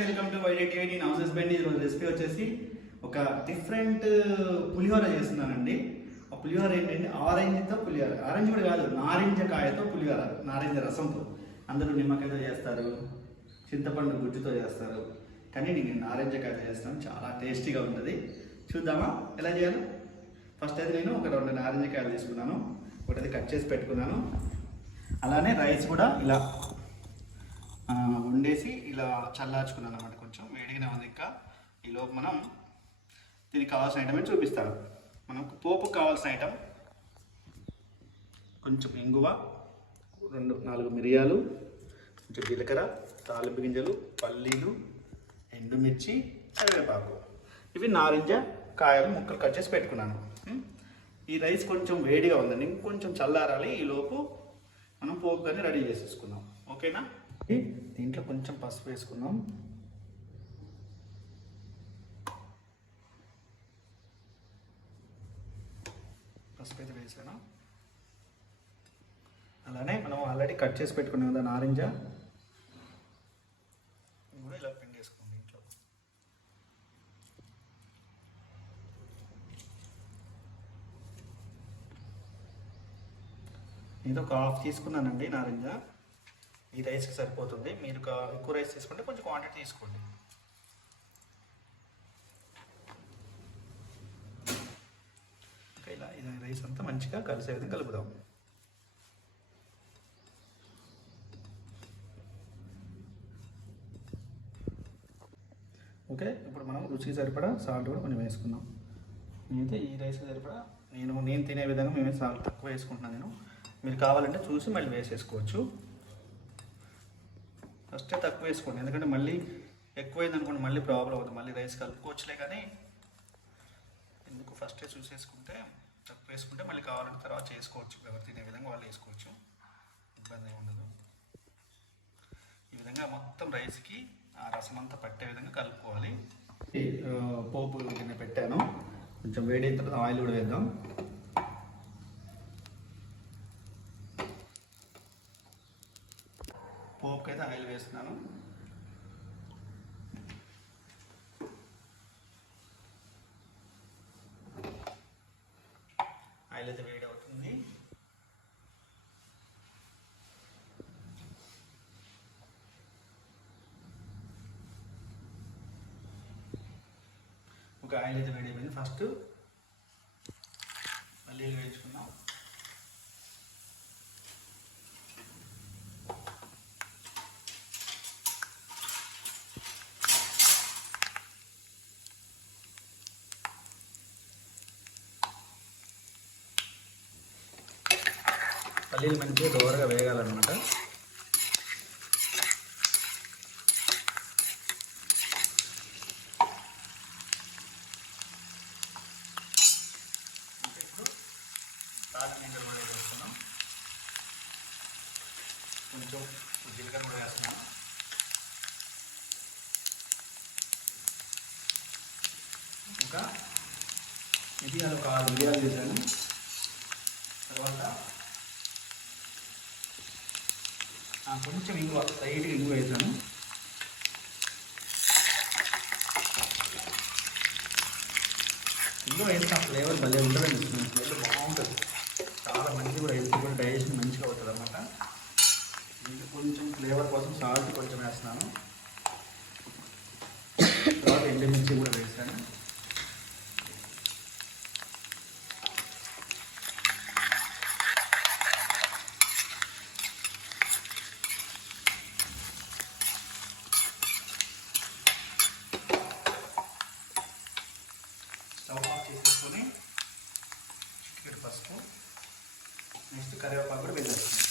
Welcome to వైడే TV నేను ఈరోజు recipe వచ్చేసి ఒక డిఫరెంట్ uh, పులిహోర చేస్తున్నానండి. ఆ పులిహోర ఏంటంటే ఆరెంజ్తో పులిహోర. ఆరెంజ్ కూడా కాదు నారింజ కాయతో పులిహోర నారింజ రసంతో. అందరూ నిమ్మకాయతో చేస్తారు చింతపండు గుజ్జుతో చేస్తారు. కానీ నేను నారింజ కాయతో చేస్తాను చాలా టేస్టీగా ఉంటుంది. చూద్దామా ఎలా చేయాలి? ఫస్ట్ అయితే నేను ఒక రెండు నారింజ కాయలు తీసుకున్నాను ఒకటి కట్ చేసి పెట్టుకున్నాను. అలానే రైస్ కూడా ఇలా వండేసి ఇలా చల్లార్చుకున్నాను అనమాట కొంచెం. వేడిగానే ఉంది ఇంకా. ఈలోపు మనం దీనికి కావాల్సిన ఐటమ్ చూపిస్తాను. మనకు పోపు కావాల్సిన ఐటమ్ కొంచెం ఇంగువ రెండు నాలుగు మిరియాలు కొంచెం జీలకర్ర తాలింపు గింజలు పల్లీలు ఎండుమిర్చి కరివేపాకు. ఇవి నారింజ కాయలు ముక్కలు కట్ చేసి పెట్టుకున్నాను. ఈ రైస్ కొంచెం వేడిగా ఉందండి. ఇంకొంచెం చల్లారాలి. ఈలోపు మనం పోపు కానీ రెడీ చేసేసుకుందాం. ఓకేనా? దీంట్లో కొంచెం పసుపు వేసుకుందాం. పసుపు అయితే వేసాను? అలానే మనం ఆల్రెడీ కట్ చేసి పెట్టుకున్నాం కదా నారింజ. కూడా ఇలా పిండేసుకోండి ఇంట్లో. ఇది ఒక హాఫ్ తీసుకున్నానండి నారింజ. ఈ రైస్కి సరిపోతుంది. మీరు ఎక్కువ రైస్ తీసుకుంటే కొంచెం క్వాంటిటీ తీసుకోండి. ఇలా ఇది రైస్ అంతా మంచిగా కలిసే విధంగా కలుపుదాం. ఓకే ఇప్పుడు మనం రుచికి సరిపడా సాల్ట్ కూడా కొంచెం వేసుకుందాం. నేనైతే ఈ రైస్కి సరిపడా నేను నేను తినే విధంగా మేమే సాల్ట్ తక్కువ వేసుకుంటున్నాను నేను. మీరు కావాలంటే చూసి మళ్ళీ వేసేసుకోవచ్చు. ఫస్టే తక్కువ వేసుకోండి. ఎందుకంటే మళ్ళీ ఎక్కువైంది అనుకోండి మళ్ళీ ప్రాబ్లం అవుతుంది. మళ్ళీ రైస్ కలుపుకోవచ్చులే కానీ ఎందుకు ఫస్టే చూసేసుకుంటే తక్కువ వేసుకుంటే మళ్ళీ కావాలంటే తర్వాత చేసుకోవచ్చు. ఎవరు తినే విధంగా వాళ్ళు వేసుకోవచ్చు. ఇబ్బంది ఉండదు. ఈ విధంగా మొత్తం రైస్కి ఆ రసం అంతా పట్టే విధంగా కలుపుకోవాలి. పోపు గిన్నె పెట్టాను. కొంచెం వేడైన తర్వాత ఆయిల్ కూడా వేద్దాం. చేస్తున్నాను. ఆయిల్ అయితే వేడి అవుతుంది ఒక ఆయిల్ అయితే వేడి అయిపోయింది ఫస్ట్ పల్లీలు వేయించుకుందాం పల్లీలు మంచిగా దోరగా వేగాలన్నమాట. ఇంకా కొంచెం జీలకర్ర కూడా వేస్తున్నాను ఇంకా మిరియాలు ఒక ఆరు మిరియాలు వేసాను. తర్వాత ఆ, కొంచెం ఇంగువ లైట్గా ఇంగువ వేసాను ఇంగువ వేసిన ఫ్లేవర్ భలే ఉంటుందండి ఫ్లేవర్ బాగుంటుంది. చాలా మంచిగా కూడా హెల్త్ కూడా డైజెషన్ మంచిగా అవుతుంది అనమాట ఇంకా కొంచెం ఫ్లేవర్ కోసం సాల్ట్ కొంచెం వేస్తున్నాను తర్వాత ఎండుమిర్చి కూడా వేసాను స్టవ్ ఆఫ్ చేసేసుకొని చిటికెడు పసుపు నెక్స్ట్ కరివేపాకు కూడా వేసేస్తాం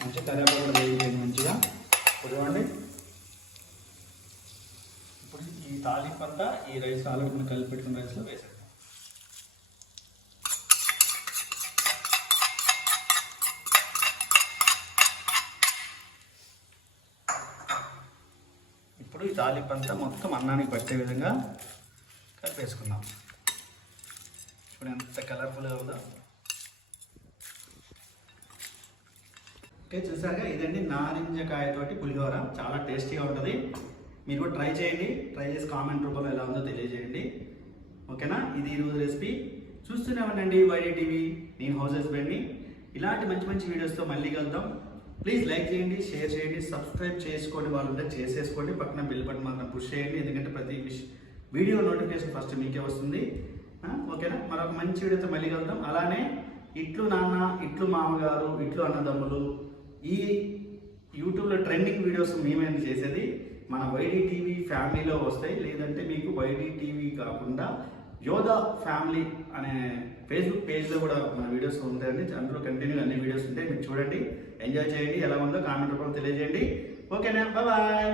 మంచిగా కరివేపాకు కూడా వేగిపోయింది మంచిగా. ఇప్పుడు చూడండి తాలి పంట ఈ రైస్ ఆల్రెడీ కలిపి పెట్టుకున్న రైస్లో వేసేస్తాం ఇప్పుడు ఈ తాలి పంట మొత్తం అన్నానికి పట్టే విధంగా కలిపేసుకుందాం. ఇప్పుడు ఎంత కలర్ఫుల్గా ఉందో. ఓకే చూసారుగా? ఇదండి నారింజకాయతోటి పులిహోర. చాలా టేస్టీగా ఉంటుంది. మీరు కూడా ట్రై చేయండి. ట్రై చేసి కామెంట్ రూపంలో ఎలా ఉందో తెలియజేయండి. ఓకేనా? ఇది ఈరోజు రెసిపీ చూస్తూనే ఉండండి వైడే టీవీ నేను హౌస్ హస్బెండ్ని. ఇలాంటి మంచి మంచి వీడియోస్తో మళ్ళీ కలుద్దాం. ప్లీజ్ లైక్ చేయండి షేర్ చేయండి సబ్స్క్రైబ్ చేసుకోండి వాళ్ళు ఉంటే చేసేసుకోండి. పక్కన బిల్ బటన్ మాత్రం పుష్ చేయండి. ఎందుకంటే ప్రతి వీడియో నోటిఫికేషన్ ఫస్ట్ మీకే వస్తుంది. ఓకేనా? మరొక మంచి వీడియోతో మళ్ళీ కలుద్దాం. అలానే ఇట్లు నాన్న ఇట్లు మామగారు ఇట్లు అన్నదమ్ములు ఈ యూట్యూబ్లో ట్రెండింగ్ వీడియోస్ మేమే చేసేది? మన వైడి టీవీ ఫ్యామిలీలో వస్తాయి లేదంటే మీకు వైడి టీవీ కాకుండా యోధా ఫ్యామిలీ అనే ఫేస్బుక్ పేజ్లో కూడా మన వీడియోస్ ఉంటాయండి. అందులో కంటిన్యూ అన్ని వీడియోస్ ఉంటాయి. మీరు చూడండి ఎంజాయ్ చేయండి ఎలా ఉందో కామెంట్ రూపంలో తెలియజేయండి. ఓకేనా? బాయ్.